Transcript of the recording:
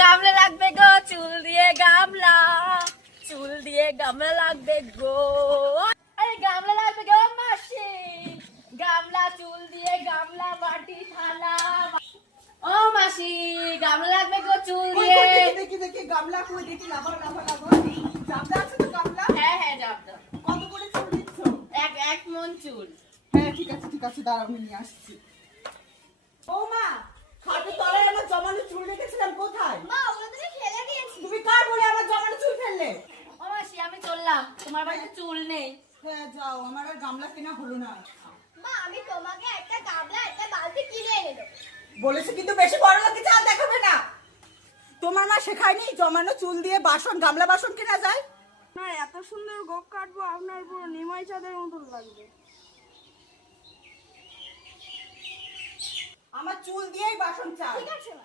গামলা লাগবে গো, চুল দিয়ে গামলা, চুল দিয়ে গামলা লাগবে গো। আরে গামলা লাগবে গো মাসি, গামলা, চুল দিয়ে গামলা, বাটি থালা। ও মাসি, গামলা লাগবে গো, চুল দিয়ে। দেখি দেখি গামলা কই দেখি, লাভা লাভা লাভা জামদা আছে তো গামলা? হ্যাঁ হ্যাঁ, যাবো। কত করে চুল দিচ্ছ? এক মন চুল। হ্যাঁ ঠিক আছে দাঁড়াও, আমি নিয়ে আসছি। ও মা, খাটের তলায় আমার জমানো চুল রেখেছিলাম, কোথায়? মা, ওগুলো তুমি ফেলে দিয়েছি। তুমি কার বলে আমার জমানো চুল ফেললে? ও মাসি, আমি চললাম, তোমার বাড়িতে চুল নেই। হ্যাঁ যাও, আমার আর গামলা কেনা হলো না। মা, আমি তোমাকে একটা গামলা, একটা বালতি কিনে এনে দেবো। বলেছে কিন্তু বেশি বড় লোকে চাল দেখাবে না। তোমার মা শেখায়নি জমানো চুল দিয়ে বাসন, গামলা বাসন কেনা যায়? না, এত সুন্দর গোপ কাটবো আপনার পুরো নিমাই চাঁদের মতন লাগবে। আমার চুল দিয়েই বাসন চাল। ঠিক আছে মা।